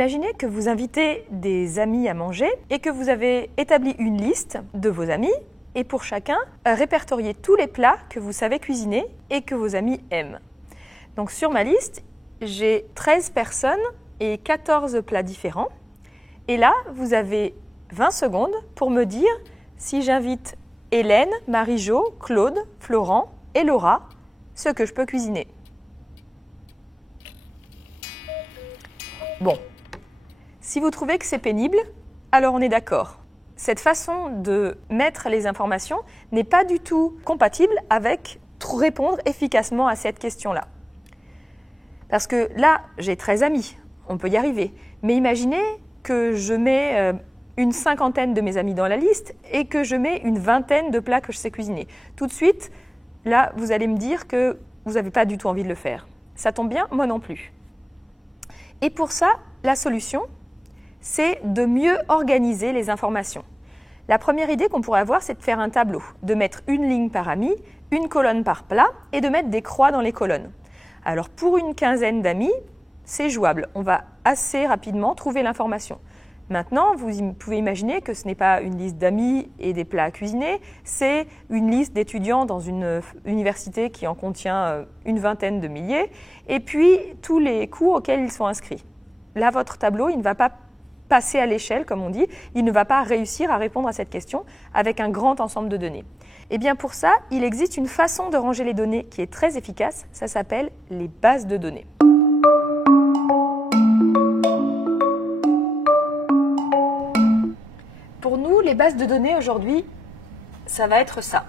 Imaginez que vous invitez des amis à manger et que vous avez établi une liste de vos amis et pour chacun, répertoriez tous les plats que vous savez cuisiner et que vos amis aiment. Donc sur ma liste, j'ai 13 personnes et 14 plats différents. Et là, vous avez 20 secondes pour me dire si j'invite Hélène, Marie-Jo, Claude, Florent et Laura, ce que je peux cuisiner. Bon, si vous trouvez que c'est pénible, alors on est d'accord. Cette façon de mettre les informations n'est pas du tout compatible avec répondre efficacement à cette question-là. Parce que là, j'ai 13 amis, on peut y arriver. Mais imaginez que je mets une cinquantaine de mes amis dans la liste et que je mets une vingtaine de plats que je sais cuisiner. Tout de suite, là, vous allez me dire que vous n'avez pas du tout envie de le faire. Ça tombe bien, moi non plus. Et pour ça, la solution, c'est de mieux organiser les informations. La première idée qu'on pourrait avoir, c'est de faire un tableau, de mettre une ligne par ami, une colonne par plat et de mettre des croix dans les colonnes. Alors pour une quinzaine d'amis, c'est jouable. On va assez rapidement trouver l'information. Maintenant, vous pouvez imaginer que ce n'est pas une liste d'amis et des plats à cuisiner, c'est une liste d'étudiants dans une université qui en contient une vingtaine de milliers, et puis tous les cours auxquels ils sont inscrits. Là, votre tableau, il ne va pas passer à l'échelle, comme on dit, il ne va pas réussir à répondre à cette question avec un grand ensemble de données. Et bien pour ça, il existe une façon de ranger les données qui est très efficace, ça s'appelle les bases de données. Pour nous, les bases de données aujourd'hui, ça va être ça.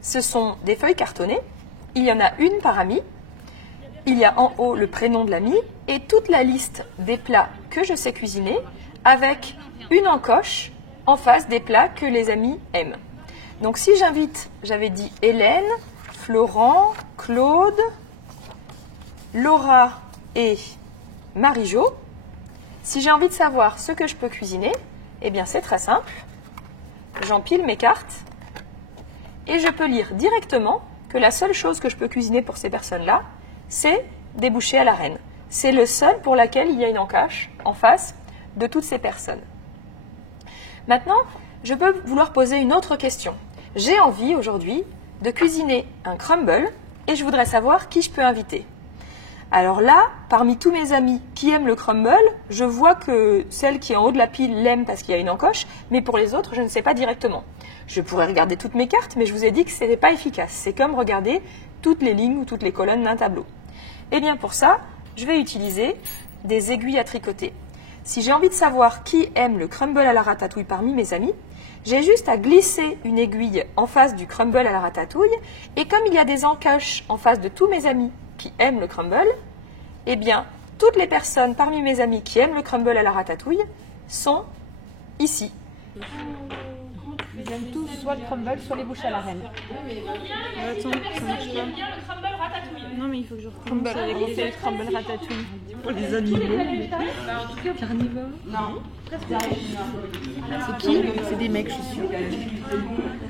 Ce sont des feuilles cartonnées, il y en a une par ami, il y a en haut le prénom de l'ami et toute la liste des plats que je sais cuisiner avec une encoche en face des plats que les amis aiment. Donc si j'invite, j'avais dit Hélène, Florent, Claude, Laura et Marie-Jo, si j'ai envie de savoir ce que je peux cuisiner, eh bien c'est très simple. J'empile mes cartes et je peux lire directement que la seule chose que je peux cuisiner pour ces personnes-là, c'est des bouchées à la reine. C'est le seul pour lequel il y a une encoche en face de toutes ces personnes. Maintenant, je peux vouloir poser une autre question. J'ai envie aujourd'hui de cuisiner un crumble et je voudrais savoir qui je peux inviter. Alors là, parmi tous mes amis qui aiment le crumble, je vois que celle qui est en haut de la pile l'aime parce qu'il y a une encoche, mais pour les autres, je ne sais pas directement. Je pourrais regarder toutes mes cartes, mais je vous ai dit que ce n'était pas efficace. C'est comme regarder toutes les lignes ou toutes les colonnes d'un tableau. Et bien pour ça, je vais utiliser des aiguilles à tricoter. Si j'ai envie de savoir qui aime le crumble à la ratatouille parmi mes amis, j'ai juste à glisser une aiguille en face du crumble à la ratatouille, et comme il y a des encoches en face de tous mes amis qui aiment le crumble, eh bien, toutes les personnes parmi mes amis qui aiment le crumble à la ratatouille sont ici. Ils aiment tous soit le crumble, soit les bouchées à la reine. Attends, ça marche pas. Bien le crumble ratatouille. Non mais il faut que je recommence Crumble, avec c'est le crumble ratatouille. pour les animaux. Carnivores. Non. C'est qui? C'est des mecs, je suis sûre.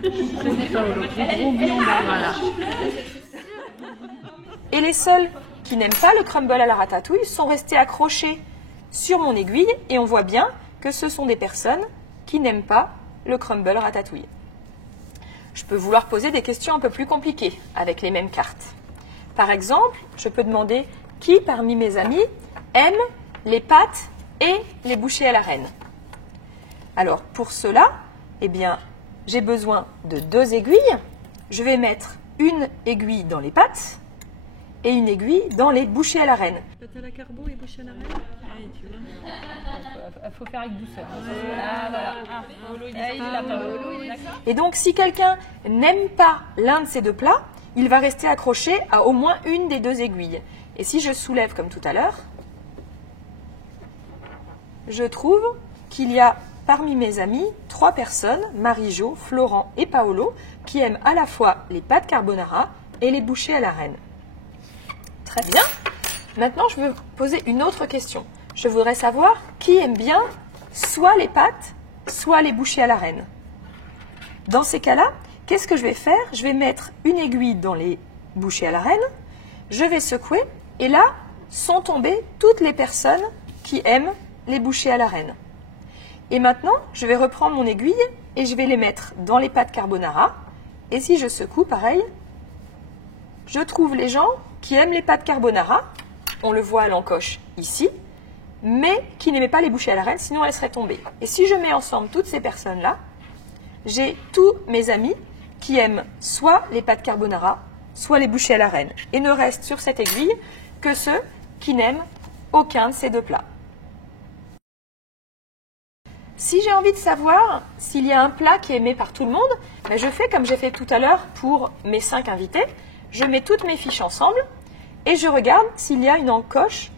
C'est pas le gros viandard, voilà. Et les seuls qui n'aiment pas le crumble à la ratatouille sont restés accrochés sur mon aiguille et on voit bien que ce sont des personnes qui n'aiment pas le crumble ratatouille. Je peux vouloir poser des questions un peu plus compliquées avec les mêmes cartes. Par exemple, je peux demander qui parmi mes amis aime les pâtes et les bouchées à la reine. Alors pour cela, eh bien, j'ai besoin de 2 aiguilles. Je vais mettre une aiguille dans les pâtes et une aiguille dans les bouchées à la reine. Pâte à la carbo et bouchée à la reine. Allez, tu vois. Il faut faire avec douceur. Et donc, si quelqu'un n'aime pas l'un de ces 2 plats, il va rester accroché à au moins une des 2 aiguilles. Et si je soulève comme tout à l'heure, je trouve qu'il y a parmi mes amis 3 personnes, Marie-Jo, Florent et Paolo, qui aiment à la fois les pâtes carbonara et les bouchées à la reine. Très bien. Maintenant, je veux poser une autre question. Je voudrais savoir qui aime bien soit les pâtes, soit les bouchées à la reine. Dans ces cas-là, qu'est-ce que je vais faire? Je vais mettre une aiguille dans les bouchées à la reine, je vais secouer, et là sont tombées toutes les personnes qui aiment les bouchées à la reine. Et maintenant, je vais reprendre mon aiguille et je vais les mettre dans les pâtes carbonara. Et si je secoue, pareil, je trouve les gens qui aiment les pâtes carbonara, on le voit à l'encoche ici, mais qui n'aimaient pas les bouchées à la reine, sinon elles seraient tombées. Et si je mets ensemble toutes ces personnes-là, j'ai tous mes amis qui aiment soit les pâtes carbonara, soit les bouchées à la reine. Et ne reste sur cette aiguille que ceux qui n'aiment aucun de ces deux plats. Si j'ai envie de savoir s'il y a un plat qui est aimé par tout le monde, ben je fais comme j'ai fait tout à l'heure pour mes 5 invités. Je mets toutes mes fiches ensemble et je regarde s'il y a une encoche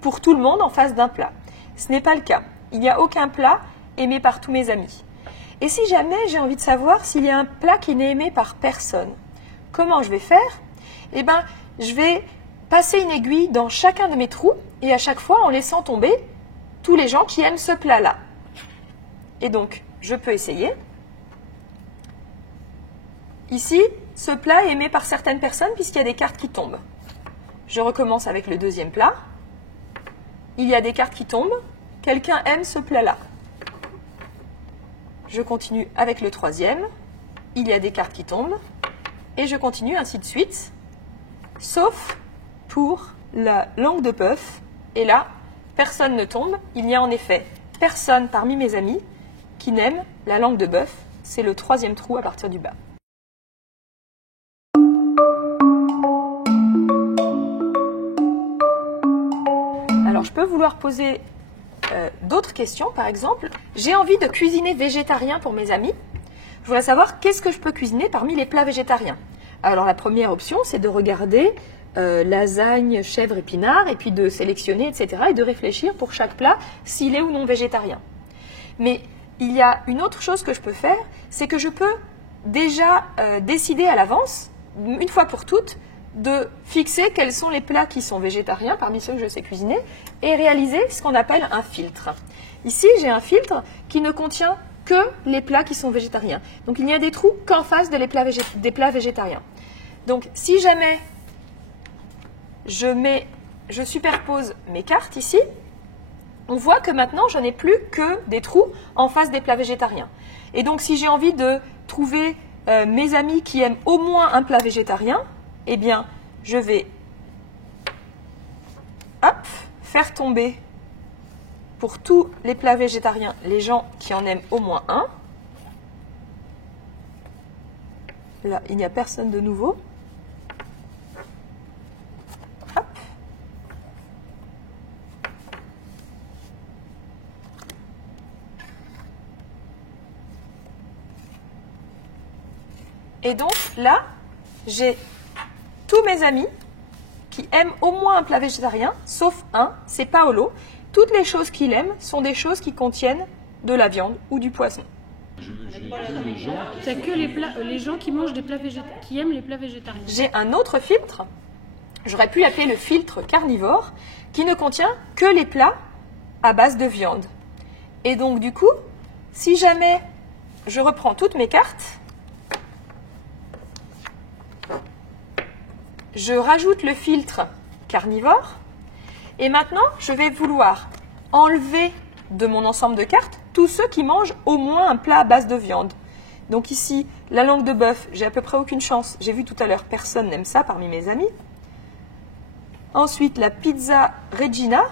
pour tout le monde en face d'un plat. Ce n'est pas le cas. Il n'y a aucun plat aimé par tous mes amis. Et si jamais j'ai envie de savoir s'il y a un plat qui n'est aimé par personne, comment je vais faire? Eh bien, je vais passer une aiguille dans chacun de mes trous et à chaque fois en laissant tomber tous les gens qui aiment ce plat-là. Et donc, je peux essayer. Ici, ce plat est aimé par certaines personnes puisqu'il y a des cartes qui tombent. Je recommence avec le deuxième plat. Il y a des cartes qui tombent. Quelqu'un aime ce plat-là. Je continue avec le troisième. Il y a des cartes qui tombent. Et je continue ainsi de suite. Sauf pour la langue de bœuf. Et là, personne ne tombe. Il n'y a en effet personne parmi mes amis qui n'aime la langue de bœuf. C'est le troisième trou à partir du bas. Alors, je peux vouloir poser d'autres questions. Par exemple, j'ai envie de cuisiner végétarien pour mes amis. Je voudrais savoir qu'est-ce que je peux cuisiner parmi les plats végétariens. Alors, la première option, c'est de regarder lasagne, chèvre, épinards, et puis de sélectionner, etc. et de réfléchir pour chaque plat s'il est ou non végétarien. Mais il y a une autre chose que je peux faire, c'est que je peux déjà décider à l'avance, une fois pour toutes, de fixer quels sont les plats qui sont végétariens parmi ceux que je sais cuisiner et réaliser ce qu'on appelle un filtre. Ici, j'ai un filtre qui ne contient que les plats qui sont végétariens. Donc, il n'y a des trous qu'en face des plats végétariens. Donc, si jamais je superpose mes cartes ici, on voit que maintenant, je n'ai plus que des trous en face des plats végétariens. Et donc, si j'ai envie de trouver mes amis qui aiment au moins un plat végétarien, eh bien, je vais faire tomber pour tous les plats végétariens les gens qui en aiment au moins un. Là, il n'y a personne de nouveau. Hop. Et donc, là, j'ai tous mes amis qui aiment au moins un plat végétarien, sauf un, c'est Paolo. Toutes les choses qu'il aime sont des choses qui contiennent de la viande ou du poisson. C'est que les gens qui mangent des plats qui aiment les plats végétariens. J'ai un autre filtre, j'aurais pu l'appeler le filtre carnivore, qui ne contient que les plats à base de viande. Et donc du coup, si jamais je reprends toutes mes cartes, je rajoute le filtre carnivore et maintenant je vais vouloir enlever de mon ensemble de cartes tous ceux qui mangent au moins un plat à base de viande. Donc ici, la langue de bœuf, j'ai à peu près aucune chance. J'ai vu tout à l'heure, personne n'aime ça parmi mes amis. Ensuite, la pizza Regina.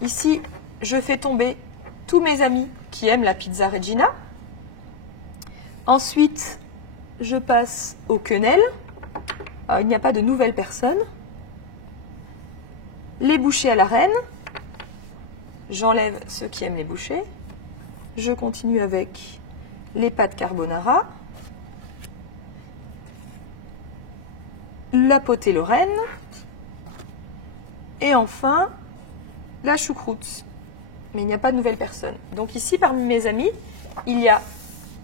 Ici, je fais tomber tous mes amis qui aiment la pizza Regina. Ensuite, je passe au quenelle. Il n'y a pas de nouvelles personnes. Les bouchées à la reine. J'enlève ceux qui aiment les bouchées. Je continue avec les pâtes carbonara. La potée lorraine. Et enfin, la choucroute. Mais il n'y a pas de nouvelles personnes. Donc ici, parmi mes amis, il y a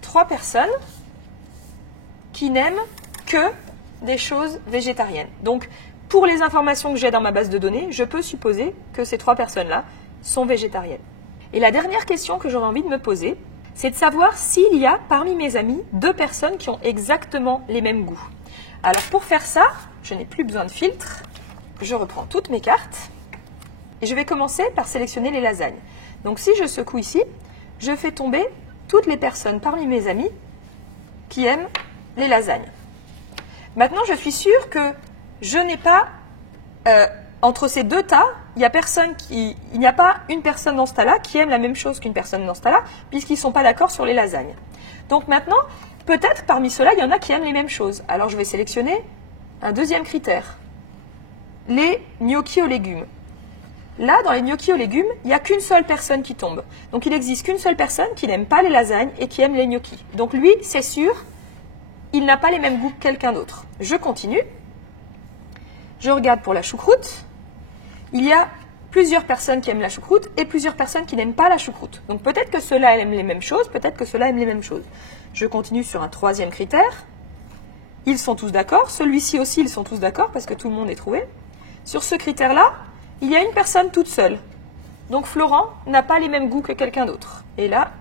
3 personnes qui n'aiment que des choses végétariennes. Donc, pour les informations que j'ai dans ma base de données, je peux supposer que ces 3 personnes-là sont végétariennes. Et la dernière question que j'aurais envie de me poser, c'est de savoir s'il y a parmi mes amis 2 personnes qui ont exactement les mêmes goûts. Alors, pour faire ça, je n'ai plus besoin de filtre. Je reprends toutes mes cartes. Et je vais commencer par sélectionner les lasagnes. Donc si je secoue ici, je fais tomber toutes les personnes parmi mes amis qui aiment les lasagnes. Maintenant, je suis sûre que je n'ai pas, entre ces deux tas, il n'y a pas une personne dans ce tas-là qui aime la même chose qu'une personne dans ce tas-là, puisqu'ils ne sont pas d'accord sur les lasagnes. Donc maintenant, peut-être parmi ceux-là, il y en a qui aiment les mêmes choses. Alors je vais sélectionner un deuxième critère, les gnocchis aux légumes. Là, dans les gnocchis aux légumes, il n'y a qu'une seule personne qui tombe. Donc il n'existe qu'une seule personne qui n'aime pas les lasagnes et qui aime les gnocchis. Donc lui, c'est sûr, il n'a pas les mêmes goûts que quelqu'un d'autre. Je continue. Je regarde pour la choucroute. Il y a plusieurs personnes qui aiment la choucroute et plusieurs personnes qui n'aiment pas la choucroute. Donc peut-être que ceux-là aiment les mêmes choses, peut-être que ceux-là aiment les mêmes choses. Je continue sur un troisième critère. Ils sont tous d'accord. Celui-ci aussi, ils sont tous d'accord parce que tout le monde est trouvé. Sur ce critère-là, il y a une personne toute seule. Donc Florent n'a pas les mêmes goûts que quelqu'un d'autre. Et là,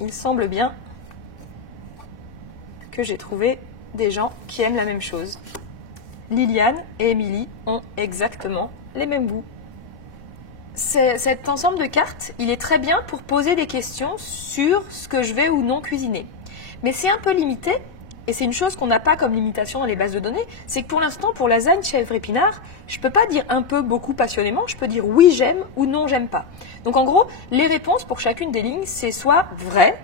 il semble bien que j'ai trouvé des gens qui aiment la même chose. Liliane et Émilie ont exactement les mêmes goûts. Cet ensemble de cartes, il est très bien pour poser des questions sur ce que je vais ou non cuisiner. Mais c'est un peu limité, et c'est une chose qu'on n'a pas comme limitation dans les bases de données, c'est que pour l'instant, pour lasagne, chèvre, épinard, je ne peux pas dire un peu, beaucoup, passionnément, je peux dire oui, j'aime ou non, j'aime pas. Donc en gros, les réponses pour chacune des lignes, c'est soit vrai,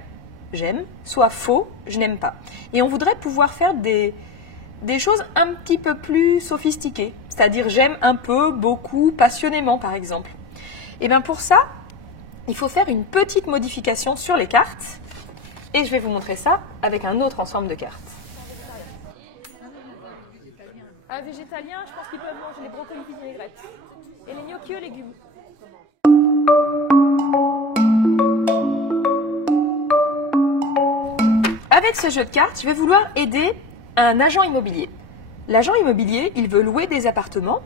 j'aime, soit faux, je n'aime pas. Et on voudrait pouvoir faire des choses un petit peu plus sophistiquées, c'est-à-dire j'aime un peu, beaucoup, passionnément par exemple. Et bien pour ça, il faut faire une petite modification sur les cartes, et je vais vous montrer ça avec un autre ensemble de cartes. Un végétalien, je pense qu'ils peuvent manger les brocolis vinaigrettes et les gnocchis aux légumes. Avec ce jeu de cartes, je vais vouloir aider un agent immobilier. L'agent immobilier, il veut louer des appartements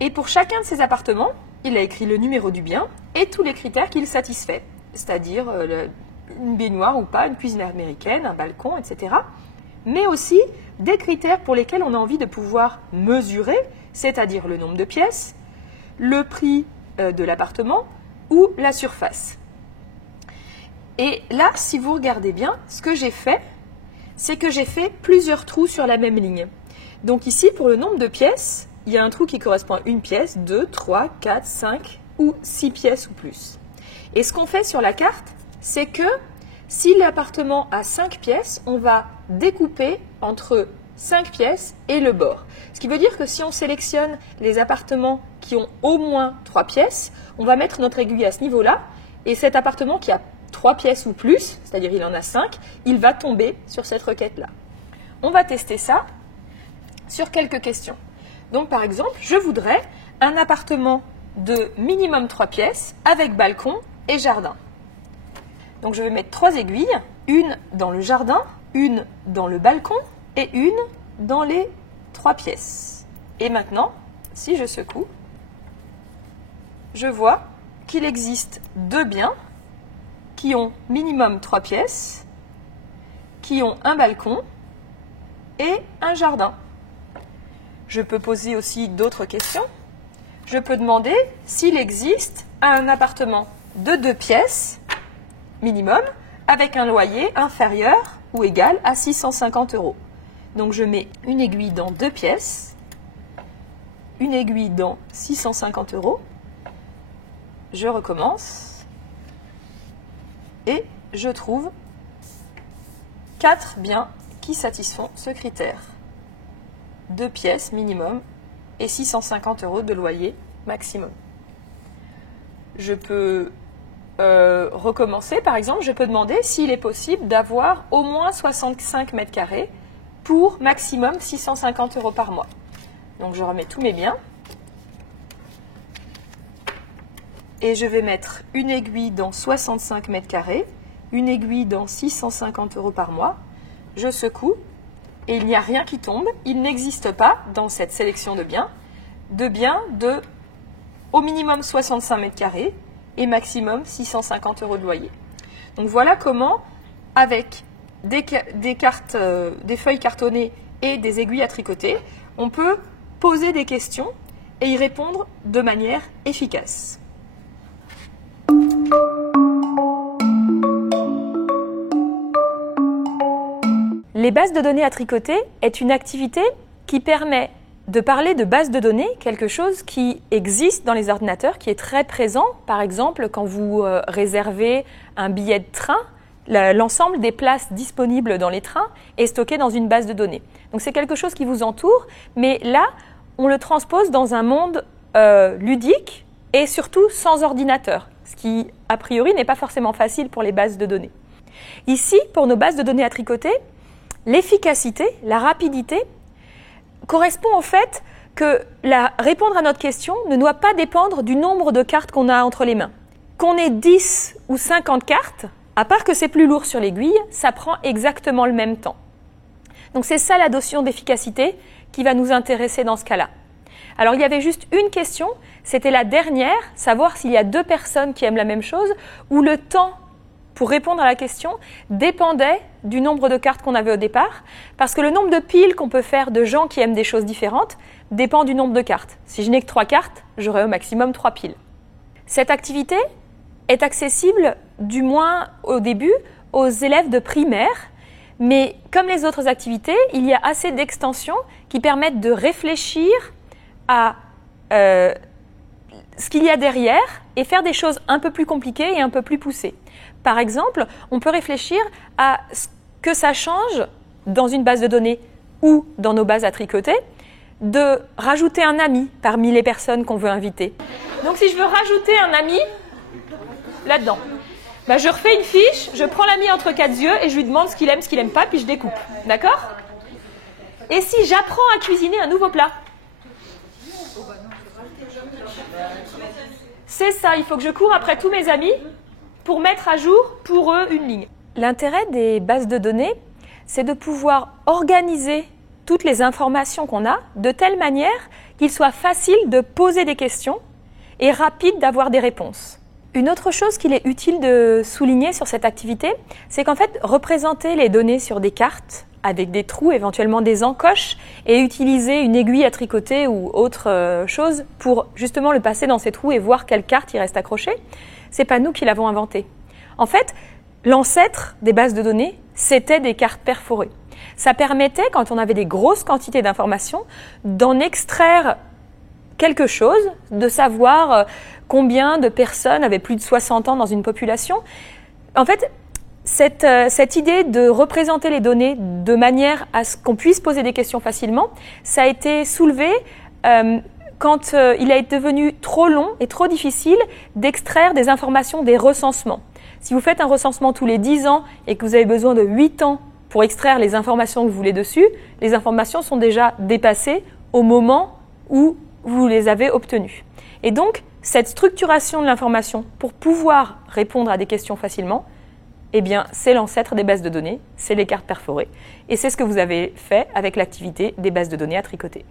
et pour chacun de ces appartements, il a écrit le numéro du bien et tous les critères qu'il satisfait, c'est-à-dire une baignoire ou pas, une cuisine américaine, un balcon, etc. Mais aussi des critères pour lesquels on a envie de pouvoir mesurer, c'est-à-dire le nombre de pièces, le prix de l'appartement ou la surface. Et là, si vous regardez bien, ce que j'ai fait, c'est que j'ai fait plusieurs trous sur la même ligne. Donc ici, pour le nombre de pièces, il y a un trou qui correspond à une pièce, 2, 3, 4, 5 ou 6 pièces ou plus. Et ce qu'on fait sur la carte, c'est que si l'appartement a 5 pièces, on va découper entre 5 pièces et le bord. Ce qui veut dire que si on sélectionne les appartements qui ont au moins 3 pièces, on va mettre notre aiguille à ce niveau-là, et cet appartement qui a 3 pièces ou plus, c'est-à-dire il en a 5, il va tomber sur cette requête-là. On va tester ça sur quelques questions. Donc par exemple, je voudrais un appartement de minimum 3 pièces avec balcon et jardin. Donc je vais mettre 3 aiguilles, une dans le jardin, une dans le balcon et une dans les 3 pièces. Et maintenant, si je secoue, je vois qu'il existe 2 biens qui ont minimum 3 pièces, qui ont un balcon et un jardin. Je peux poser aussi d'autres questions. Je peux demander s'il existe un appartement de 2 pièces, minimum, avec un loyer inférieur ou égal à 650 €. Donc je mets une aiguille dans 2 pièces, une aiguille dans 650 €. Je recommence. Et je trouve 4 biens qui satisfont ce critère. 2 pièces minimum et 650 € de loyer maximum. Je peux recommencer, par exemple, je peux demander s'il est possible d'avoir au moins 65 mètres carrés pour maximum 650 € par mois. Donc je remets tous mes biens. Et je vais mettre une aiguille dans 65 mètres carrés, une aiguille dans 650 € par mois. Je secoue et il n'y a rien qui tombe. Il n'existe pas dans cette sélection de biens de au minimum 65 mètres carrés et maximum 650 € de loyer. Donc voilà comment, avec des feuilles cartonnées et des aiguilles à tricoter, on peut poser des questions et y répondre de manière efficace. Les bases de données à tricoter est une activité qui permet de parler de bases de données, quelque chose qui existe dans les ordinateurs, qui est très présent. Par exemple, quand vous réservez un billet de train, l'ensemble des places disponibles dans les trains est stocké dans une base de données. Donc c'est quelque chose qui vous entoure, mais là, on le transpose dans un monde ludique et surtout sans ordinateur, ce qui, a priori, n'est pas forcément facile pour les bases de données. Ici, pour nos bases de données à tricoter, l'efficacité, la rapidité, correspond au fait que répondre à notre question ne doit pas dépendre du nombre de cartes qu'on a entre les mains. Qu'on ait 10 ou 50 cartes, à part que c'est plus lourd sur l'aiguille, ça prend exactement le même temps. Donc c'est ça la notion d'efficacité qui va nous intéresser dans ce cas-là. Alors il y avait juste une question, c'était la dernière, savoir s'il y a 2 personnes qui aiment la même chose, ou le temps pour répondre à la question dépendait du nombre de cartes qu'on avait au départ, parce que le nombre de piles qu'on peut faire de gens qui aiment des choses différentes dépend du nombre de cartes. Si je n'ai que 3 cartes, j'aurai au maximum 3 piles. Cette activité est accessible, du moins au début, aux élèves de primaire, mais comme les autres activités, il y a assez d'extensions qui permettent de réfléchir à ce qu'il y a derrière et faire des choses un peu plus compliquées et un peu plus poussées. Par exemple, on peut réfléchir à ce que ça change dans une base de données ou dans nos bases à tricoter de rajouter un ami parmi les personnes qu'on veut inviter. Donc si je veux rajouter un ami là-dedans, je refais une fiche, je prends l'ami entre 4 yeux et je lui demande ce qu'il aime pas, puis je découpe. D'accord ? Et si j'apprends à cuisiner un nouveau plat ? C'est ça, il faut que je cours après tous mes amis pour mettre à jour pour eux une ligne. L'intérêt des bases de données, c'est de pouvoir organiser toutes les informations qu'on a de telle manière qu'il soit facile de poser des questions et rapide d'avoir des réponses. Une autre chose qu'il est utile de souligner sur cette activité, c'est qu'en fait, représenter les données sur des cartes avec des trous, éventuellement des encoches, et utiliser une aiguille à tricoter ou autre chose pour justement le passer dans ces trous et voir quelle carte il reste accrochée, c'est pas nous qui l'avons inventé. En fait, l'ancêtre des bases de données, c'était des cartes perforées. Ça permettait, quand on avait des grosses quantités d'informations, d'en extraire quelque chose, de savoir combien de personnes avaient plus de 60 ans dans une population. En fait, cette idée de représenter les données de manière à ce qu'on puisse poser des questions facilement, ça a été soulevé quand il a été devenu trop long et trop difficile d'extraire des informations des recensements. Si vous faites un recensement tous les 10 ans et que vous avez besoin de 8 ans pour extraire les informations que vous voulez dessus, les informations sont déjà dépassées au moment où vous les avez obtenues. Et donc, cette structuration de l'information pour pouvoir répondre à des questions facilement, eh bien, c'est l'ancêtre des bases de données, c'est les cartes perforées. Et c'est ce que vous avez fait avec l'activité des bases de données à tricoter.